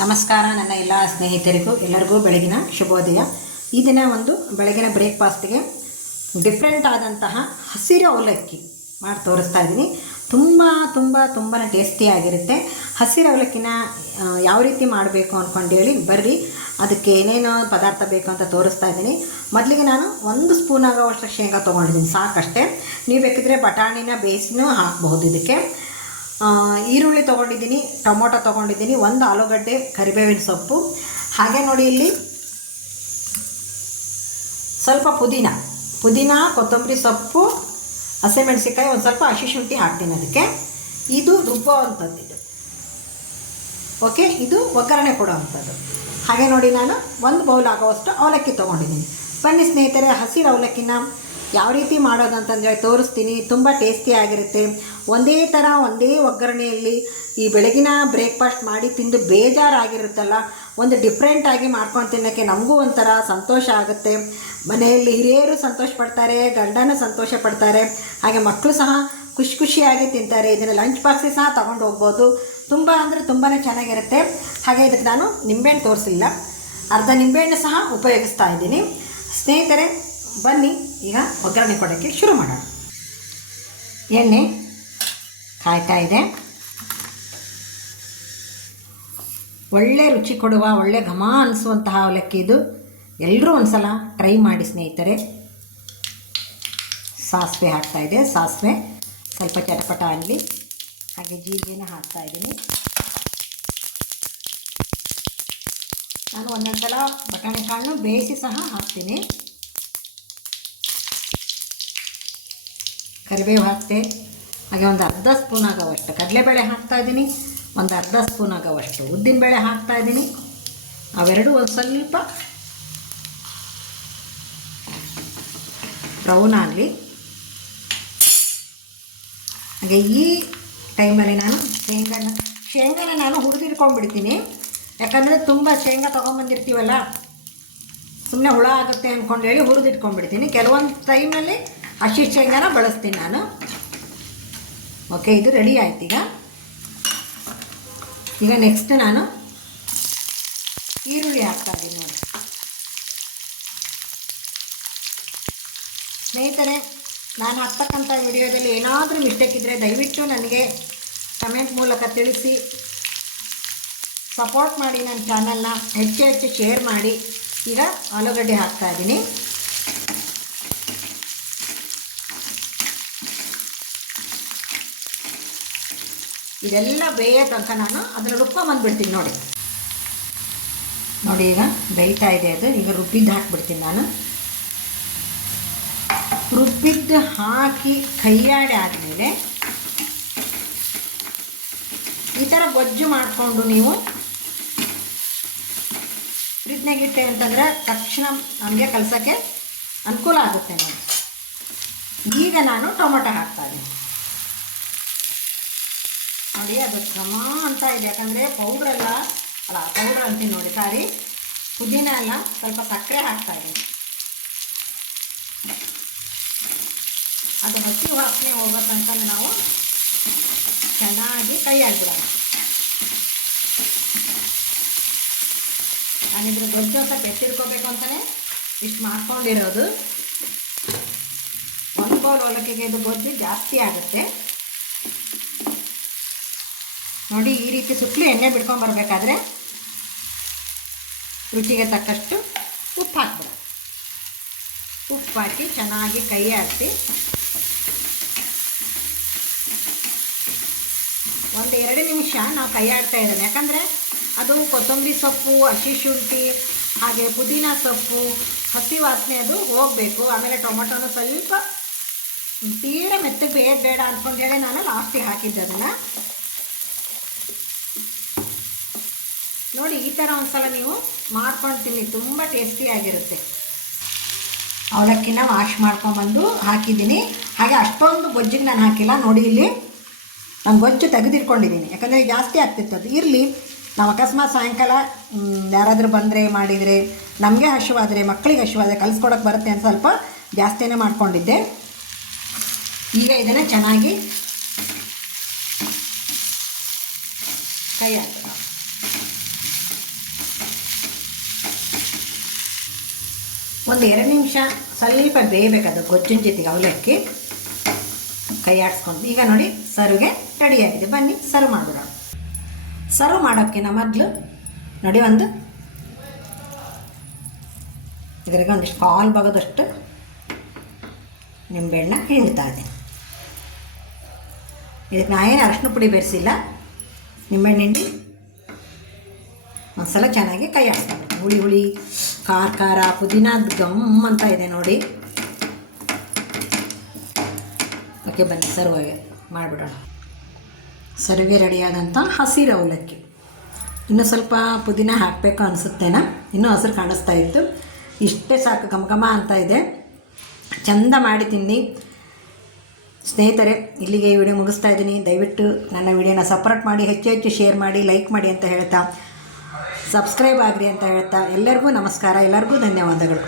ನಮಸ್ಕಾರ, ನನ್ನ ಎಲ್ಲ ಸ್ನೇಹಿತರಿಗೂ, ಎಲ್ಲರಿಗೂ ಬೆಳಗಿನ ಶುಭೋದಯ. ಈ ದಿನ ಒಂದು ಬೆಳಗಿನ ಬ್ರೇಕ್ಫಾಸ್ಟ್ಗೆ ಡಿಫ್ರೆಂಟ್ ಆದಂತಹ ಹಸಿರು ಅವಲಕ್ಕಿ ಮಾಡಿ ತೋರಿಸ್ತಾ ಇದ್ದೀನಿ. ತುಂಬ ತುಂಬ ತುಂಬಾ ಟೇಸ್ಟಿಯಾಗಿರುತ್ತೆ ಹಸಿರು ಅವಲಕ್ಕಿನ ಯಾವ ರೀತಿ ಮಾಡಬೇಕು ಅಂದ್ಕೊಂಡು ಹೇಳಿ ಬರ್ರಿ. ಅದಕ್ಕೆ ಏನೇನು ಪದಾರ್ಥ ಬೇಕು ಅಂತ ತೋರಿಸ್ತಾ ಇದ್ದೀನಿ. ಮೊದಲಿಗೆ ನಾನು ಒಂದು ಸ್ಪೂನ್ ಆಗೋವಷ್ಟು ಶೇಂಗಾ ತೊಗೊಂಡಿದ್ದೀನಿ, ಸಾಕಷ್ಟೇ. ನೀವು ಬೇಕಿದ್ರೆ ಬಟಾಣಿನ ಬೇಯಿಸಿನೂ ಹಾಕ್ಬಹುದು ಇದಕ್ಕೆ. ಈರುಳ್ಳಿ ತೊಗೊಂಡಿದ್ದೀನಿ, ಟೊಮೊಟೊ ತೊಗೊಂಡಿದ್ದೀನಿ, ಒಂದು ಆಲೂಗಡ್ಡೆ, ಕರಿಬೇವಿನ ಸೊಪ್ಪು. ಹಾಗೆ ನೋಡಿ ಇಲ್ಲಿ ಸ್ವಲ್ಪ ಪುದೀನ. ಪುದೀನ, ಕೊತ್ತಂಬರಿ ಸೊಪ್ಪು ಹಸಿಮೆಣಸಿಕಾಯಿ ಒಂದು ಸ್ವಲ್ಪ ಹಸಿ ಶುಂಠಿ ಹಾಕ್ತೀನಿ ಅದಕ್ಕೆ. ಇದು ರುಬ್ಬೋ ಇದು. ಓಕೆ ಇದು ಒಗ್ಗರಣೆ ಕೊಡೋ ಅಂಥದ್ದು ಹಾಗೆ ನೋಡಿ ನಾನು, ಒಂದು ಬೌಲ್ ಆಗೋವಷ್ಟು ಅವಲಕ್ಕಿ ತೊಗೊಂಡಿದ್ದೀನಿ. ಬನ್ನಿ ಸ್ನೇಹಿತರೆ, ಹಸಿರು ಅವಲಕ್ಕಿನ ಯಾವ ರೀತಿ ಮಾಡೋದು ಅಂತಂದೇಳಿ ತೋರಿಸ್ತೀನಿ. ತುಂಬ ಟೇಸ್ಟಿಯಾಗಿರುತ್ತೆ ಒಂದೇ ಥರ ಒಂದೇ ಒಗ್ಗರಣೆಯಲ್ಲಿ ಈ ಬೆಳಗಿನ ಬ್ರೇಕ್ಫಾಸ್ಟ್ ಮಾಡಿ ತಿಂದು ಬೇಜಾರಾಗಿರುತ್ತಲ್ಲ, ಒಂದು ಡಿಫ್ರೆಂಟಾಗಿ ಮಾಡ್ಕೊಂಡು ತಿನ್ನೋಕ್ಕೆ ನಮಗೂ ಒಂಥರ ಸಂತೋಷ ಆಗುತ್ತೆ. ಮನೆಯಲ್ಲಿ ಹಿರಿಯರು ಸಂತೋಷ ಪಡ್ತಾರೆ, ಗಂಡನೂ ಸಂತೋಷ ಪಡ್ತಾರೆ, ಹಾಗೆ ಮಕ್ಕಳು ಸಹ ಖುಷಿ ಖುಷಿಯಾಗಿ ತಿಂತಾರೆ. ಇದನ್ನು ಲಂಚ್ ಬಾಕ್ಸಿಗೆ ಸಹ ತೊಗೊಂಡು ಹೋಗ್ಬೋದು. ತುಂಬ ಅಂದರೆ ತುಂಬಾ ಚೆನ್ನಾಗಿರುತ್ತೆ. ಹಾಗೆ ಇದಕ್ಕೆ ನಾನು ನಿಂಬೆಹಣ್ಣು ತೋರಿಸಿಲ್ಲ. ಅರ್ಧ ನಿಂಬೆಹಣ್ಣು ಸಹ ಉಪಯೋಗಿಸ್ತಾ ಇದ್ದೀನಿ. ಸ್ನೇಹಿತರೆ ಬನ್ನಿ, ಈಗ ಒಗ್ಗರಣೆ ಕೊಡೋಕ್ಕೆ ಶುರು ಮಾಡೋಣ. ಎಣ್ಣೆ ಕಾಯ್ತಾ ಇದೆ. ಒಳ್ಳೆ ರುಚಿ ಕೊಡುವ, ಒಳ್ಳೆ ಘಮ ಅನಿಸುವಂತಹ ಅವಲಕ್ಕಿ ಇದು. ಎಲ್ಲರೂ ಒಂದು ಸಲ ಟ್ರೈ ಮಾಡಿ ಸ್ನೇಹಿತರೆ. ಸಾಸಿವೆ ಹಾಕ್ತಾ ಇದೆ, ಸಾಸಿವೆ. ಸ್ವಲ್ಪ ಚಟಪಟ ಆಗಲಿ. ಹಾಗೆ ಜೀರಿಗೆನ ಹಾಕ್ತಾ ಇದ್ದೀನಿ. ನಾನು ಒಂದೊಂದು ಸಲ ಬಟಾಣಿ ಕಾಳನ್ನು ಬೇಯಿಸಿ ಸಹ ಹಾಕ್ತೀನಿ. ಕರಿಬೇವು ಹಾಕ್ತೆ. ಹಾಗೆ ಒಂದು ಅರ್ಧ ಸ್ಪೂನ್ ಆಗೋವಷ್ಟು ಕಡಲೆಬೇಳೆ ಹಾಕ್ತಾ ಇದ್ದೀನಿ. ಒಂದು ಅರ್ಧ ಸ್ಪೂನ್ ಆಗೋವಷ್ಟು ಉದ್ದಿನಬೇಳೆ ಹಾಕ್ತಾ ಇದ್ದೀನಿ. ಅವೆರಡು ಒಂದು ಸ್ವಲ್ಪ ಬ್ರೌನ್ ಆಗಲಿ. ಹಾಗೆ ಈ ಟೈಮಲ್ಲಿ ನಾನು ಶೇಂಗಾನ ಶೇಂಗಾನ ನಾನು ಹುರಿದಿಟ್ಕೊಂಡ್ಬಿಡ್ತೀನಿ. ಯಾಕಂದರೆ ತುಂಬ ಶೇಂಗಾ ತೊಗೊಂಬಂದಿರ್ತೀವಲ್ಲ ಸುಮ್ಮನೆ ಹುಳ ಆಗುತ್ತೆ ಅಂದ್ಕೊಂಡು ಹೇಳಿ ಹುರಿದಿಟ್ಕೊಂಡ್ಬಿಡ್ತೀನಿ. ಕೆಲವೊಂದು ಟೈಮಲ್ಲಿ ಹಸಿ ಶೇಂಗಾನ ಬಳಸ್ತೀನಿ ನಾನು. ಓಕೆ, ಇದು ರೆಡಿ ಆಯ್ತು ಈಗ. ಈಗ ನೆಕ್ಸ್ಟ್ ನಾನು ಈರುಳ್ಳಿ ಹಾಕ್ತಾ ಇದ್ದೀನಿ ನೋಡಿ. ಸ್ನೇಹಿತರೆ, ನಾನು ಹಾಕ್ತಕ್ಕಂಥ ವಿಡಿಯೋದಲ್ಲಿ ಏನಾದರೂ ಮಿಸ್ಟೇಕ್ ಇದ್ದರೆ ದಯವಿಟ್ಟು ನನಗೆ ಕಮೆಂಟ್ ಮೂಲಕ ತಿಳಿಸಿ. ಸಪೋರ್ಟ್ ಮಾಡಿ ನನ್ನ ಚಾನಲ್ನ ಹೆಚ್ಚು ಹೆಚ್ಚು ಶೇರ್ ಮಾಡಿ. ಈಗ ಆಲೂಗಡ್ಡೆ ಹಾಕ್ತಾ ಇದೆಲ್ಲ ಬೇಯೋ ತನಕ ನಾನು ಅದನ್ನು ರುಬ್ಕೊಂಬಂದ್ಬಿಡ್ತೀನಿ ನೋಡಿ. ನೋಡಿ ಈಗ ಬೇಯ್ತಾ ಇದೆ ಅದು. ಈಗ ರುಬ್ಬಿದ್ದು ಹಾಕ್ಬಿಡ್ತೀನಿ ನಾನು. ರುಬ್ಬಿದ್ದು ಹಾಕಿ ಕೈಯಾಡಿ ಆದಮೇಲೆ ಈ ಥರ ಗೊಜ್ಜು ಮಾಡಿಕೊಂಡು ನೀವು ಫ್ರಿಜ್ನಾಗಿಟ್ಟೆ ಅಂತಂದರೆ ತಕ್ಷಣ ನಮಗೆ ಕಲಸೋಕ್ಕೆ ಅನುಕೂಲ ಆಗುತ್ತೆ ನೋಡಿ. ಈಗ ನಾನು ಟೊಮೊಟೊ ಹಾಕ್ತಾ ಇದ್ದೀನಿ. ನೋಡಿ, ಅದು ಕ್ರಮ ಅಂತ ಇದೆ. ಯಾಕಂದರೆ ಪೌಡ್ರೆಲ್ಲ ಅಲ್ಲ ಪೌಡ್ರ್ ಅಂತೀನಿ ನೋಡಿ ಸಾರಿ ಪುದೀನ ಎಲ್ಲ ಸ್ವಲ್ಪ ಸಕ್ಕರೆ ಹಾಕ್ತಾ ಇದ್ದೀನಿ. ಅದು ಹಸಿ ವಾಸನೆ ಹೋಗೋ ತನಕ ನಾವು ಚೆನ್ನಾಗಿ ಕೈ ಆಗಿಬಿಡೋಣ ನಾನಿದ್ರೆ ದೊಡ್ಡ ಅಂತ ಕೆತ್ತಿರ್ಕೋಬೇಕು ಅಂತಲೇ ಇಷ್ಟು ಮಾಡ್ಕೊಂಡಿರೋದು. ಒಂದು ಬೌಲ್ ಅವಲಕ್ಕಿಗೆ ಇದು ಗೊಜ್ಜು ಜಾಸ್ತಿ ಆಗುತ್ತೆ. ನೋಡಿ ಈ ರೀತಿ ಸುತ್ತಲೂ ಎಣ್ಣೆ ಬಿಡ್ಕೊಂಬರ್ಬೇಕಾದ್ರೆ ರುಚಿಗೆ ತಕ್ಕಷ್ಟು ಉಪ್ಪು ಹಾಕ್ಬಿಡ ಉಪ್ಪು ಹಾಕಿ ಚೆನ್ನಾಗಿ ಕೈ ಹಾಕಿ ಒಂದು ಎರಡು ನಿಮಿಷ ನಾವು ಕೈ ಆಡ್ತಾ ಇದ್ದೇನೆ ಯಾಕಂದರೆ ಅದು ಕೊತ್ತಂಬರಿ ಸೊಪ್ಪು, ಹಸಿ ಶುಂಠಿ, ಹಾಗೆ ಪುದೀನ ಸೊಪ್ಪು, ಹಸಿ ವಾಸನೆ ಅದು ಹೋಗಬೇಕು. ಆಮೇಲೆ ಟೊಮೊಟೊನು ಸ್ವಲ್ಪ ತೀರ ಮೆತ್ತಗೆ ಬೇಗ ಬೇಡ ಅಂದ್ಕೊಂಡು ಹೇಳಿ ನಾನು ಲಾಸ್ಟಿಗೆ ಹಾಕಿದ್ದೆ ಅದನ್ನು ನೋಡಿ, ಈ ಥರ ಒಂದ್ಸಲ ನೀವು ಮಾಡ್ಕೊಂಡು ತಿನ್ನಿ ತುಂಬ ಟೇಸ್ಟಿಯಾಗಿರುತ್ತೆ ಅವಲಕ್ಕಿನ ವಾಶ್ ಮಾಡ್ಕೊಂಬಂದು ಹಾಕಿದ್ದೀನಿ. ಹಾಗೆ ಅಷ್ಟೊಂದು ಗೊಜ್ಜಿಗೆ ನಾನು ಹಾಕಿಲ್ಲ. ನೋಡಿ ಇಲ್ಲಿ ನಾನು ಗೊಜ್ಜು ತೆಗೆದಿಟ್ಕೊಂಡಿದ್ದೀನಿ. ಯಾಕಂದರೆ ಜಾಸ್ತಿ ಆಗ್ತಿತ್ತು ಅದು. ಇರಲಿ, ನಾವು ಅಕಸ್ಮಾತ್ ಸಾಯಂಕಾಲ ಯಾರಾದರೂ ಬಂದರೆ ಮಾಡಿದರೆ, ನಮಗೆ ಹಶುವಾದರೆ ಮಕ್ಕಳಿಗೆ ಹಶುವಾದರೆ ಕಲಿಸ್ಕೊಡೋಕೆ ಬರುತ್ತೆ ಅಂತ ಸ್ವಲ್ಪ ಜಾಸ್ತಿನೇ ಮಾಡಿಕೊಂಡಿದ್ದೆ. ಈಗ ಇದನ್ನು ಚೆನ್ನಾಗಿ ಕೈ ಹಾಕ್ಬಿಡೋಣ ಒಂದು ಎರಡು ನಿಮಿಷ ಸ್ವಲ್ಪ ಬೇಯಬೇಕದು ಗೊಜ್ಜಿನ ಜೊತೆಗೆ ಅವಲಕ್ಕಿ ಕೈ ಆಡಿಸ್ಕೊಂಡು. ಈಗ ನೋಡಿ ಸರ್ವ್ಗೆ ರೆಡಿಯಾಗಿದೆ ಬನ್ನಿ ಸರ್ವ್ ಮಾಡಿಬಿಡೋಣ ಸರ್ವ್ ಮಾಡೋಕ್ಕಿಂತ ಮೊದಲು ನೋಡಿ ಒಂದು. ಇದ್ರಾಗ ಒಂದಿಷ್ಟು ಕಾಲು ಭಾಗದಷ್ಟು ನಿಂಬೆಹಣ್ಣ ಹಿಂಡ್ತಾ ಇದ್ದೀನಿ. ಇದಕ್ಕೆ ನಾ ಏನು ಅರಶಿನ ಪುಡಿ ಬೆರೆಸಿಲ್ಲ. ನಿಂಬೆಹಣ್ಣು ಹಿಂಡಿ. ಒಂದ್ಸಲ ಚೆನ್ನಾಗಿ ಕೈ ಆಡಿಸ್ಕೊಂಡು. ಹುಳಿ ಹುಳಿ, ಖಾರ ಖಾರ, ಪುದೀನಾದ ಗಮ್ ಅಂತ ಇದೆ ನೋಡಿ. ಓಕೆ, ಬನ್ನಿ ಸರ್ವಾಗೆ ಮಾಡಿಬಿಡೋಣ. ಸರ್ವೆ ರೆಡಿಯಾದಂಥ ಹಸಿರು ಅವಲಕ್ಕಿ. ಇನ್ನೂ ಸ್ವಲ್ಪ ಪುದೀನ ಹಾಕಬೇಕು ಅನಿಸುತ್ತೇನ? ಇನ್ನೂ ಹಸಿರು ಕಾಣಿಸ್ತಾ ಇತ್ತು. ಇಷ್ಟೇ ಸಾಕು, ಘಮ ಘಮ ಅಂತ ಇದೆ. ಚಂದ ಮಾಡಿ ತಿನ್ನಿ. ಸ್ನೇಹಿತರೆ, ಇಲ್ಲಿಗೆ ಈ ವಿಡಿಯೋ ಮುಗಿಸ್ತಾ ಇದ್ದೀನಿ. ದಯವಿಟ್ಟು ನನ್ನ ವಿಡಿಯೋನ ಸಪೋರ್ಟ್ ಮಾಡಿ, ಹೆಚ್ಚು ಹೆಚ್ಚು ಶೇರ್ ಮಾಡಿ ಲೈಕ್ ಮಾಡಿ ಅಂತ ಹೇಳ್ತಾ ಸಬ್ಸ್ಕ್ರೈಬ್ ಆಗಿರಿ ಅಂತ ಹೇಳ್ತಾ ಎಲ್ಲರಿಗೂ ನಮಸ್ಕಾರ ಎಲ್ಲರಿಗೂ ಧನ್ಯವಾದಗಳು.